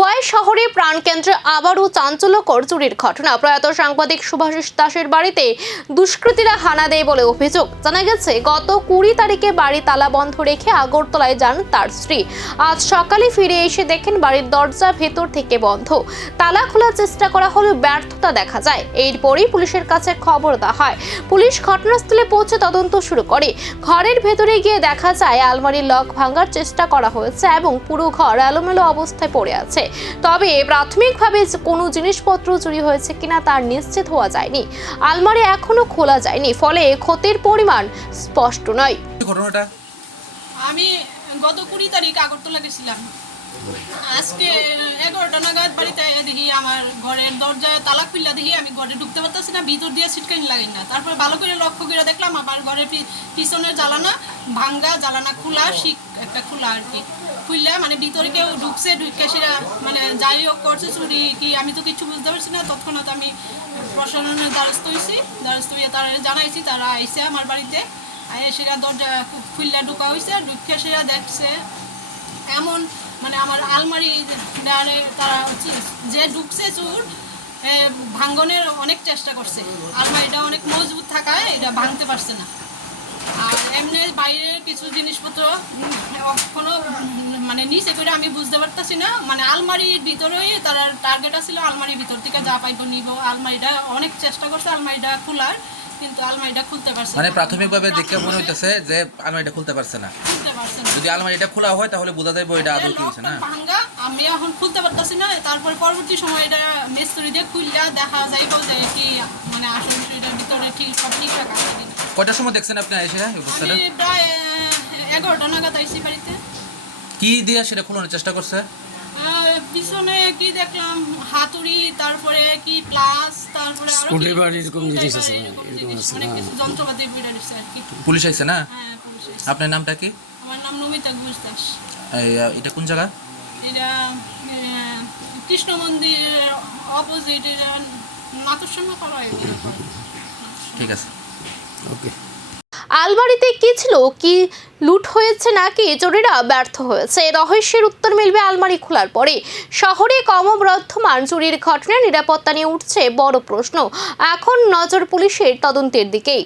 খোয়াই শহরে প্রাণকেন্দ্রে আবারও চাঞ্চল্যকর চুরির ঘটনা। প্রয়াত সাংবাদিক শুভাশিস দাসের বাড়িতে দুষ্কৃতীরা হানা দেয় বলে অভিযোগ। জানা গেছে, গত 20 তারিখে বাড়ি তালা বন্ধ রেখে আগরতলায় যান তার স্ত্রী। আজ সকালে ফিরে এসে দেখেন বাড়ির দরজা ভেতর থেকে বন্ধ। তালা খোলার চেষ্টা করা হলেও ব্যর্থতা দেখা যায়। এরপরই পুলিশের কাছে খবর দেওয়া হয়। পুলিশ ঘটনাস্থলে পৌঁছে তদন্ত শুরু করে। ঘরের ভেতরে গিয়ে দেখা যায় আলমারির লক ভাঙার চেষ্টা করা হয়েছে এবং পুরো ঘর এলোমেলো অবস্থায় পড়ে আছে। তবে প্রাথমিকভাবে কোনো জিনিসপত্র চুরি হয়েছে কিনা তার নিশ্চিত হওয়া যায়নি। আলমারি এখনো খোলা যায়নি, ফলে ক্ষতির পরিমাণ স্পষ্ট নয়। ঘটনাটা আমি গত 20 তারিখ আগরতলা গেছিলাম। আজকে 11টা নাগাদ বাড়িতে দেখি আমার ঘরের দরজায় তালা খুললা, দেখি আমি ঘরে ঢুকতে পারতেছি না, ভিতর দিয়ে সিটকানি লাগাই না। তারপর ভালো করে লক্ষ্য করে দেখলাম আমার ঘরের পিছনের জ্বালানা ভাঙ্গা, জ্বালানা খোলা, শিক একটা খোলা আর কি। খুললা মানে ভিতরে কেউ ঢুকছে, ঢুকে সেটা মানে যাই হোক করছে চুরি কি আমি তো কিছু বুঝতে পারছি না। তৎক্ষণাৎ আমি প্রশাসনের দ্বারস্থ হয়েছি, দ্বারস্থ হয়ে তারা জানাইছি, তারা আইসে আমার বাড়িতে সেটা দরজা খুললা ঢুকা হয়েছে। ঢুকে সেটা দেখছে এমন মানে আমার আলমারি তারা যে ঢুকছে চোর ভাঙ্গনের অনেক চেষ্টা করছে। আলমারিটা অনেক মজবুত থাকায় এটা ভাঙতে পারছে না। আর এমনি বাইরের কিছু জিনিসপত্র কোনো মানে নিচে করে আমি বুঝতে পারতেছি না। মানে আলমারির ভিতরেই তারা টার্গেট ছিল, আলমারির ভিতর থেকে যা পাইব নিব। আলমারিটা অনেক চেষ্টা করছে আলমারিটা খোলার, কিন্তু আলমারিটা খুলতে পারছে না। মানে প্রাথমিকভাবে দেখে মনে হইতেছে যে আলমারিটা খুলতে পারছে না। যদি আলমারিটা খোলা হয় তাহলে বোঝা যাবে এটা আদৌ কি হইছে না। ভাঙা আমি এখন খুলতে পারতাছি না। তারপর পরবর্তী সময় এটা মিস্ত্রি দিয়ে খুললা দেখা যাইব যে কি মানে আসলে এটার ভিতরে ঠিক সব ঠিকঠাক আছে কিনা। কয়টার সময় দেখছেন আপনি এসে অবস্থাটা? আমি প্রায় 11টা নাগাদ আইছি বাড়িতে। কি দিয়ে সেটা খোলানোর চেষ্টা করছে? পিছনে কি দেখলাম হাতুড়ি, তারপরে কি প্লাস, তারপরে আরো এরকম জিনিস আছে, অনেক কিছু যন্ত্রপাতি বেড়ে দিচ্ছে আর কি। পুলিশ আইছে না? হ্যাঁ, পুলিশ আইছে। আপনার নামটা কি? আমার নাম নমিতা ঘোষ দাস। এটা কোন জায়গা? এটা কৃষ্ণ মন্দিরের অপোজিট, এটা মাতুসামা পাড়া। ঠিক আছে, ওকে। আলমারিতে কি ছিল, কি লুট হয়েছে নাকি চোরেরা ব্যর্থ হয়েছে, রহস্যের উত্তর মিলবে আলমারি খোলার পরে। শহরে ক্রমবর্ধমান চুরির ঘটনায় নিরাপত্তা নিয়ে উঠছে বড় প্রশ্ন। এখন নজর পুলিশের তদন্তের দিকেই।